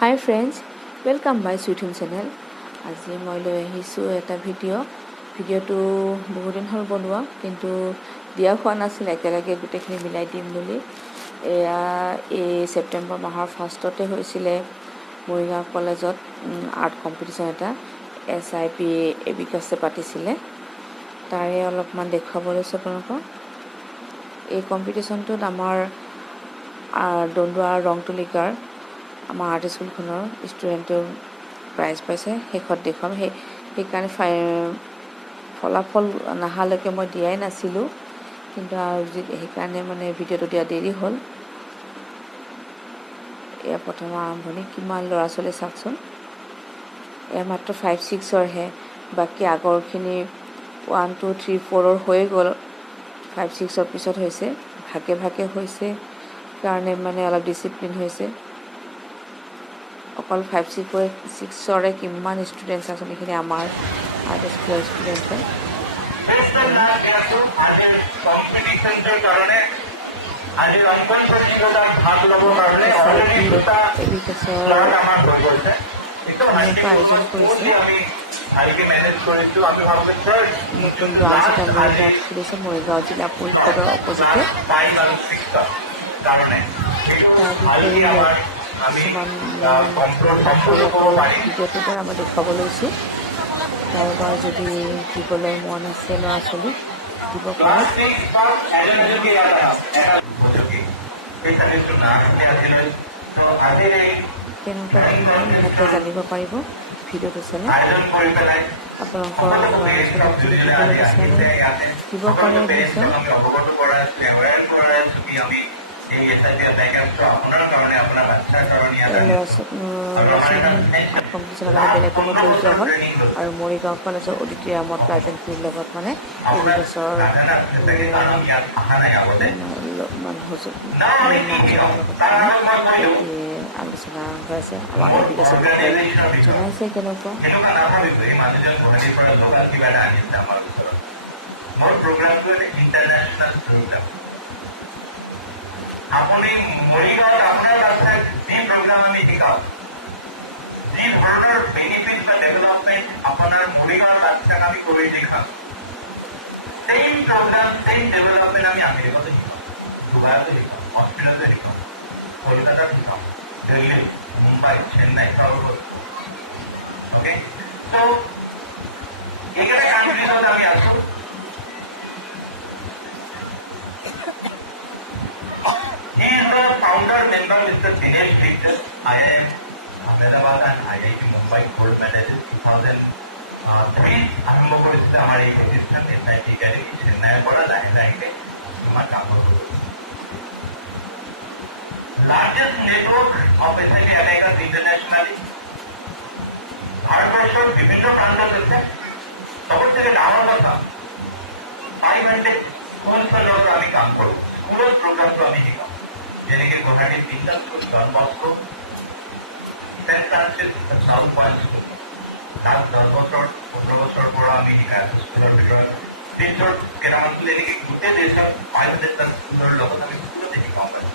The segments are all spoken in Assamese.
হাই ফ্ৰেণ্ডছ, ৱেলকাম মাই চুইট হোম চেনেল। আজি মই লৈ আহিছোঁ এটা ভিডিঅ'টো বহুত দিন হ'ল বনোৱা, কিন্তু দিয়া হোৱা নাছিল একেলগে গোটেইখিনি মিলাই দিম বুলি। এয়া এই ছেপ্টেম্বৰ মাহৰ ফাৰ্ষ্টতে হৈছিলে মৰিগাঁও কলেজত আৰ্ট কম্পিটিশ্যন এটা SIP এবিকাছে পাতিছিলে। তাৰে অলপমান দেখুৱাব লৈছোঁ আপোনালোকক। এই কম্পিটিশ্যনটোত আমাৰ দন্দুৱা ৰংতুলিকাৰ আমাৰ আৰ্ট স্কুলখনৰ ষ্টুডেণ্টেও প্ৰাইজ পাইছে। শেষত দেখুৱাম, সেইকাৰণে ফলাফল নহালৈকে মই দিয়াই নাছিলোঁ, কিন্তু সেইকাৰণে ভিডিঅ'টো দিয়া দেৰি হ'ল। এয়া প্ৰথম আৰম্ভণি। কিমান ল'ৰা ছোৱালী চাওকচোন, এয়া মাত্ৰ 5-6ৰহে, বাকী আগৰখিনি 1, 2, 3, 4ৰ হৈয়ে গ'ল। 5-6ৰ পিছত হৈছে, ভাগে ভাগে হৈছে কাৰণে অলপ ডিচিপ্লিন হৈছে। অকল 5-6ৰে কিমান ষ্টুডেণ্ট চাচোন, এইখিনি আমাৰ আৰ্ট স্কুলৰ ষ্টুডেণ্ট হয়। ধুনীয়াকৈ আয়োজন কৰিছে। নতুন ব্ৰাঞ্চ এটা মৰিগাঁৱত খুলিছে, মৰিগাঁও জিলা পৰিষদৰ অপজিটে। তাৰ বিষয়ে ইয়াত কিছুমান ভিডিঅ'টোৰ পৰা মই দেখুৱাব লৈছোঁ। কাৰোবাৰ যদি দিবলৈ মন আছে ল'ৰা ছোৱালীক দিব পাৰে। কেনেকুৱা কি ইয়াতে জানিব পাৰিব ভিডিঅ'টো চালে। আপোনালোকৰ ল'ৰা ছোৱালীক যদি দিবলৈ বিচাৰে দিব পাৰে নিশ্চয়। আৰ্ট কম্পিটিশ্যনৰ কাৰণে বেলেগ ৰুমত লৈ যোৱা হ'ল আৰু মৰিগাঁও কলেজৰ অডিটৰিয়ামত গাৰ্জেন খিনিৰ লগত এই বছৰ আলোচনা হৈ আছে। আমাক এডুকেশ্যন জনাইছে কেনেকুৱা। আপুনি মৰিগাঁৱত আপোনাৰ বাচ্চাক যি প্ৰগ্ৰাম আমি শিকাওঁ, যি ধৰণৰ বেনিফিট বা ডেভেলপমেণ্ট আপোনাৰ মৰিগাঁৱৰ বাচ্চাক আমি কৰি দেখাম, চেম প্ৰগ্ৰাম চেম ডেভেলপমেণ্ট আমি আমেৰিকাতে শিকাম, ডুবাইতে শিকাম, অষ্ট্ৰেলিয়াতে শিকাম, কলকাতাত শিকাম, দিল্লী, মুম্বাই, চেন্নাই, সৰ্বত। অ'কে, ত' এইকেইটা কাণ্ট্ৰিজত আমি আছোঁ। He is the founder member, Mr. Dinesh Victor, IIM Ahmedabad and IIT Mumbai gold medalist 2003 আৰম্ভ কৰিছিলে আমাৰ এই প্ৰতিষ্ঠান SIP একাডেমি। চেন্নাইৰ পৰা লাহে লাহে তোমাৰ কাম কৰিব। লাৰ্জেষ্ট নেটৱৰ্ক অফ SIP একাডেমিজ ইণ্টাৰনেশ্যনেলি ভাৰতবৰ্ষৰ বিভিন্ন প্ৰান্তত আছে। চবতছে ডাঙৰ কথা 500 স্কুলছৰ লগত আমি কাম কৰোঁ। স্কুলৰ প্ৰগ্ৰামটো আমি শিকাওঁ, যেনেকৈ গুৱাহাটীত তিনিটা school, Don Bosco, Saint Francis, South Point School. তাত 10 বছৰ 15 বছৰৰ পৰা আমি শিকাই আছোঁ। স্কুলৰ ভিতৰত দেশৰ কেইটামান স্কুল, এনেকৈ গোটেই দেশৰ 500টা স্কুলৰ লগত আমি স্কুলতে শিকাওঁ পাৰোঁ।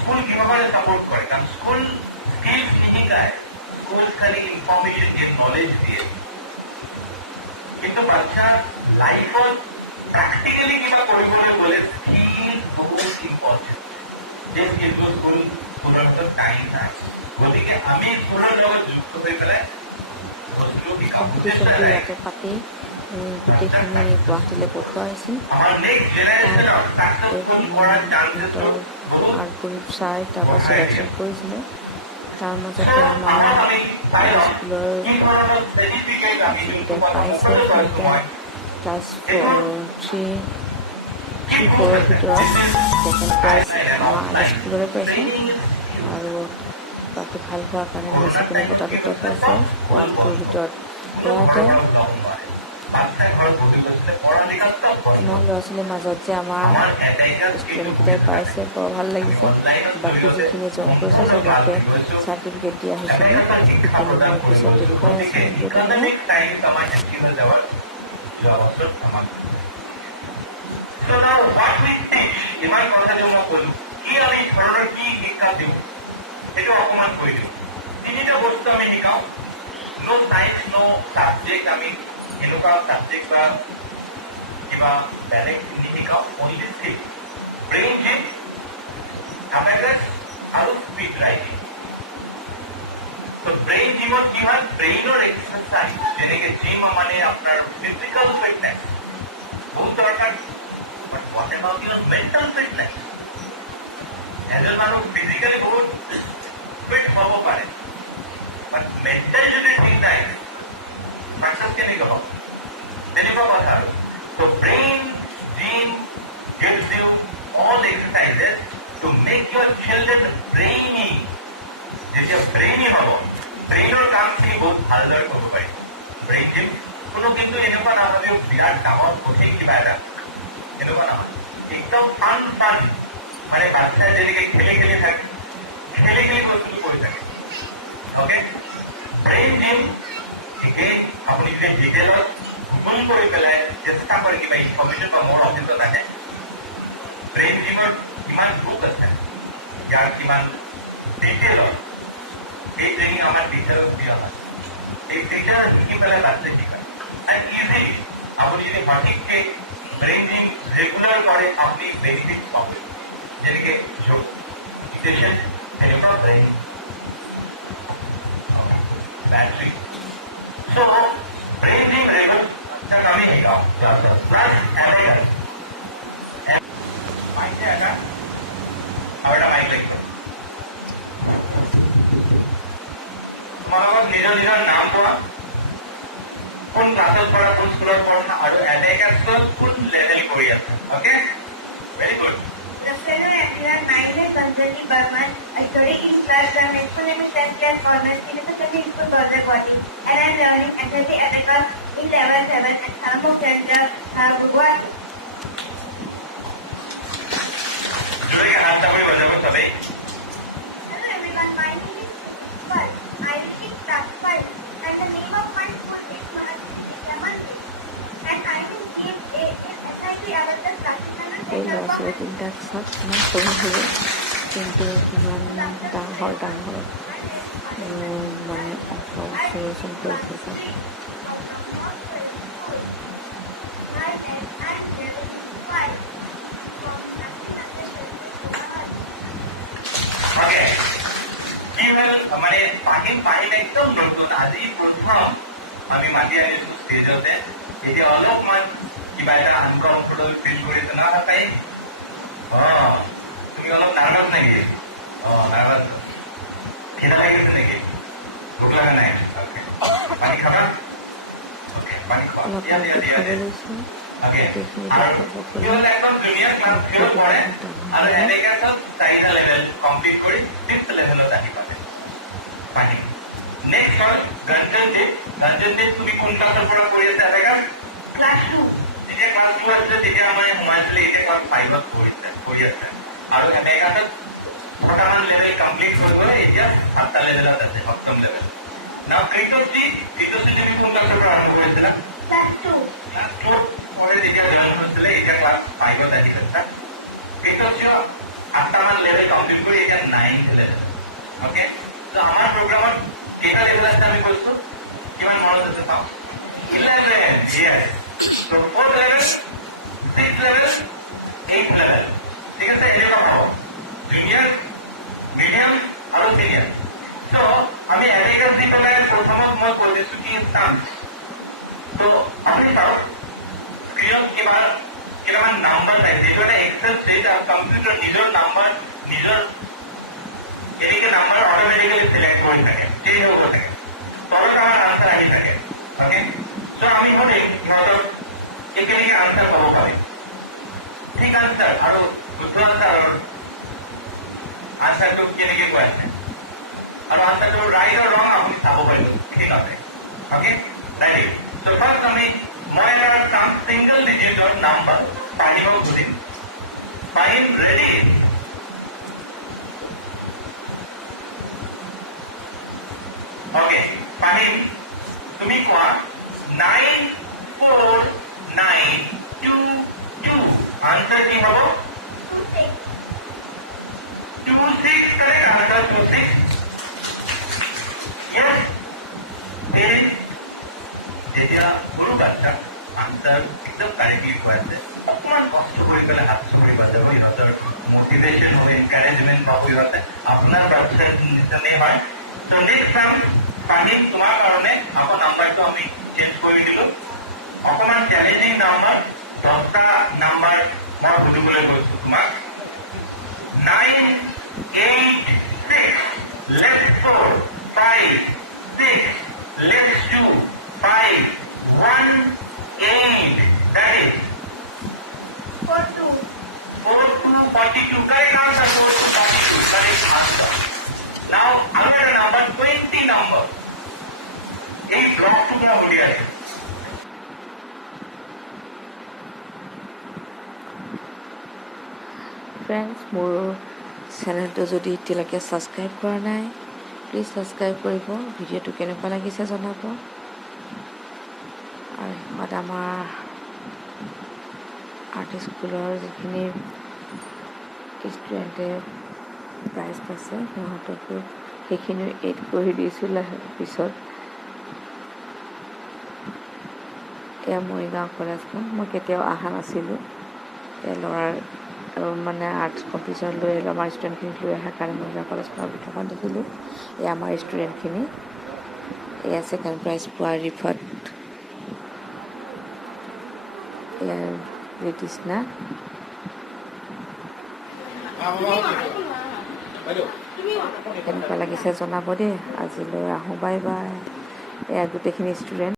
স্কুল কিভাবে ছাপোৰ্ট কৰে, কাৰণ স্কুল স্কিলছ নিশিকায়, স্কুল খালি ইনফৰ্মেশ্যন দিয়ে, নলেজ দিয়ে, কিন্তু বাচ্চাৰ লাইফত প্ৰেক্টিকেলি কিবা কৰিবলৈ গ'লে স্কিল বহুত ইম্পৰ্টেণ্ট। যে স্কিলবোৰ স্কুলৰ ভিতৰত টাইম নাই, গতিকে আমি স্কুলৰ লগত যুক্ত হৈ পেলাই বস্তুটো শিকাওঁ। কম্পিটিশ্যনটো ইয়াতে পাতি গোটেইখিনি গুৱাহাটীলৈ পঠোৱা হৈছিল। আৰ্ট গ্ৰুপ চাই তাৰপৰা চিলেকশ্যন কৰিছিলে। তাৰ মাজতে আমাৰ স্কুলৰ পাইছে ক্লাছ 3-4ৰ ভিতৰত ছেকেণ্ড প্ৰাইজ আমাৰ আৰ্ট স্কুলৰে পাইছে, আৰু বাকী ভাল হোৱাৰ কাৰণে নিচেখিনি বঁটা দুটা পাইছে 1-2ৰ ভিতৰত। সেয়াতে ইমান ল'ৰা ছোৱালীৰ মাজত যে আমাৰ ষ্টুডেণ্টকেইটাই পাইছে, বৰ ভাল লাগিছে। বাকী যিখিনি জইন কৰিছে চবকে চাৰ্টিফিকেট দিয়া হৈছিলে, সেইখিনি মই পিছত দেখুৱাই আছোঁ। ইমান কথা যে মই ক'লো, কি আমি ধৰণৰ কি শিক্ষা দিওঁ সেইটো অকণমান কৈ দিওঁ। नो साइंस नो सब्जेक्ट আমি এনেকুৱা সাবজেক্ট বা কিবা বেলেগ নিশিকাও অনলি থ্ৰী ব্ৰেইন জিম অ্যাবেকাস আৰু স্পীড ৰাইটিং তো ব্ৰেইন জিমত কি হয় ব্ৰেইনৰ এক্সাৰসাইজ যেনেকে জিম মানে আপোনাৰ ফিজিক্যাল ফিটনেস বহুত দৰকাৰ but what about your mental fitness এজন মানুহ ফিজিক্যালি বহুত ফিট হ'ব পাৰে বাট মেণ্টেল যদি ঠিক নাই সাকসেস কেনেকৈ হ'ব তেনেকুৱা কথা আৰু তো brain gym gives you all exercises to make your children brainy যেতিয়া ব্ৰেইনি হ'ব ব্ৰেইনৰ কামখিনি বহুত ভালদৰে কৰিব পাৰিব ব্ৰেইন জিম কোনো কিন্তু এনেকুৱা নহয় বিৰাট ডাঙৰ কঠিন কিবা এটা এনেকুৱা নহয় একদম ফান মানে বাচ্চাই যেনেকে খেলি খেলি থাকে খেলি খেলি বস্তুটো কৰি থাকে অ'কে ব্ৰেইন জিম এগেইন আপুনি যদি ডিটেইলত গুগল কৰি পেলাই চেষ্টা কৰি কিবা ইনফৰমেশ্যন বা মোৰ অভিজ্ঞতা আছে ব্ৰেইন জিমৰ কিমান গ্ৰুপ আছে ইয়াৰ কিমান ডিটেইলত এই ট্ৰেইনিং আমার টিচারও দিয়া হয় এই টিচার শিখি পেলাই বাচ্চা শিখায় এন্ড ইজিলি আপনি যদি সঠিককে ব্রেইন জিম রেগুলার করে আপনি বেনিফিট পাবেন যেটাকে যোগ detection cerebral brain battery so brain gym regular तक हमें प्लस एवेगस माइक है ना आवड़ा माइक लेके তোমালোকক নিজৰ নিজৰ নাম কোৱা কোন ক্লাছত পঢ়া কোন স্কুলত পঢ়া আৰু এবেকাছত কোন লেভেল কৰি আছে okay very good The fellow everyone, my name is Anjali Burman. I study in class. The next name is 10th class honors in the secondary school Border Body, and I am learning SLC Abacus in level 7 at Samuk Center, Guwahati. जोड़ेगा हाथ तबड़ी बजाओ सभी Hello everyone, my name is Pal. I repeat class 5, and the name of my school is Mahasi, and I will give a SIP Abacus class. এই ল'ৰা ছোৱালী তিনিটাক চাওক কিমান সৰু সৰু কিন্তু কিমান ডাঙৰ মানে অবজাৰভেশ্যন কৰিছে চাওক ওকে কি হল মানে পাহিম একদম নতুন আজি প্ৰথম আমি মাতি আনিছো ষ্টেজতে এতিয়া অলপমান কিবা এটা আনকমফৰ্টেবল ফিল কৰিছে না তাই তুমি অলপ নাৰ্ভাছ নেকি নাৰ্ভাছ খিদা লাগিছে নেকি ভোক লগা নাই পানী খাবা অ'কে পানী খোৱা দিয়া দিয়া দিয়া অ'কে আৰু একদম জুনিয়ৰ ক্লাছ ফিৰত পঢ়ে আৰু এবেকাছত 4টা লেভেল কমপ্লিট কৰি 6th লেভেলত আহি পালে পানী নেক্সট হ'ল গঞ্জনদীপ তুমি কোন ক্লাছৰ পৰা পঢ়ি আছা এবেকাছ Class 2. যেতিয়া ক্লাছ 2 আছিলে তেতিয়া আমাৰ সোমাইছিলে এতিয়া ক্লাছ 5ত পঢ়ি আছে আৰু এবেকাছত 6টামান লেভেল কমপ্লিট হৈ গ'লে এতিয়া 7টা লেভেলত আছে 7ম লেভেল নাও ক্ৰিটজি তুমি কোন ক্লাছৰ পৰা আৰম্ভ কৰিছিলা Class 2. ক্লাছ 2 পঢ়ি যেতিয়া জইন হৈছিলে এতিয়া ক্লাছ 5ত আহি আছে ক্ৰিটজি 8টামান লেভেল কমপ্লিট কৰি এতিয়া 9th লেভেল অ'কে তো আমাৰ প্ৰগ্ৰামত কেইটা লেভেল আছে আমি কৈছো কিমান মনত আছে চাওঁ 11 yes so 4th level 6th level 8th level ঠিক আছে এনেকুৱা হ'ব জুনিয়ৰ মিডিয়াম আৰু চিনিয়ৰ so আমি এবেকাছ দি পেলাই প্ৰথমত মই কৈ দিছো কি স্টাম্প তো আপুনি চাওক স্ক্ৰীনত কেইটামান নাম্বাৰ থাকে যিটো এটা এক্সেল শ্বীট আৰু কম্পিউটাৰ নিজৰ নাম্বাৰ নিজৰ এনেকে নাম্বাৰ অট'মেটিকেলি চিলেক্ট কৰি থাকে চেঞ্জ হৈ থাকে তলত আমাৰ আনচাৰ আহি থাকে অ'কে চ' আমি শুনিম সিহঁতক একেলগে আনচাৰ পাব পাৰিম ঠিক আনচাৰ আৰু শুদ্ধ আনচাৰ আনচাৰটো কেনেকে কৈ আছে আৰু আনচাৰটো ৰাইট আৰু ৰং আপুনি চাব পাৰিব সেইখিনিতে অ'কে ৰেডি চ' ফাৰ্ষ্ট মই এটা চাম ছিংগল ডিজিটৰ নাম্বাৰ পাহিমক সুধিম পাহিম ৰেডি অ'কে পাহিম তুমি কোৱা 94922 आंसर की हो 26 correct answer 26 yes very motivation হ'ব, এনকাৰেজমেণ্ট পাব ইহঁতে, আপোনাৰ বাচ্ছাৰ নিচিনাই হয়। তো নেক্সট টাইম ফাহিম তোমাৰ কাৰণে আকৌ নাম্বাৰটো আমি চেঞ্জ কৰি দিলোঁ। অকণমান চেলেঞ্জিং নাম্বাৰ, 10টা নাম্বাৰ মই সুধিবলৈ গৈছোঁ তোমাক। 9, 8, 6, let's 4, 5, 6, let's 2, 5, 1, 8. That is 4 to 42. Correct answer, 4 to 42. Correct answer. Now, another number, 20 number. এই ব্লকটো মই উলিয়াইছোঁ। ফ্ৰেণ্ডছ, মোৰ চেনেলটো যদি এতিয়ালৈকে ছাবস্ক্ৰাইব কৰা নাই, প্লিজ ছাবস্ক্ৰাইব কৰিব। ভিডিঅ'টো কেনেকুৱা লাগিছে জনাব। আৰু শেষত আমাৰ আৰ্ট স্কুলৰ যিখিনি ষ্টুডেণ্টে প্ৰাইজ পাইছে সিহঁতকো সেইখিনিও এড কৰি দিছোঁ পিছত। এয়া মৰিগাঁও কলেজখন, মই কেতিয়াও অহা নাছিলোঁ। ল'ৰাৰ মানে আৰ্ট কম্পিটিশ্যন লৈ আহিলোঁ, আমাৰ ষ্টুডেণ্টখিনিক লৈ অহাৰ কাৰণে মৰিগাঁও কলেজখনৰ ভিতৰখন দেখিলোঁ। এয়া আমাৰ ষ্টুডেণ্টখিনি, এয়া ছেকেণ্ড প্ৰাইজ পোৱা ৰিফত, এয়া ৰিতিষ্ণা। কেনেকুৱা লাগিছে জনাব দেই। আজিলৈ আহোঁ, বাই বাই। এয়া গোটেইখিনি ষ্টুডেণ্ট।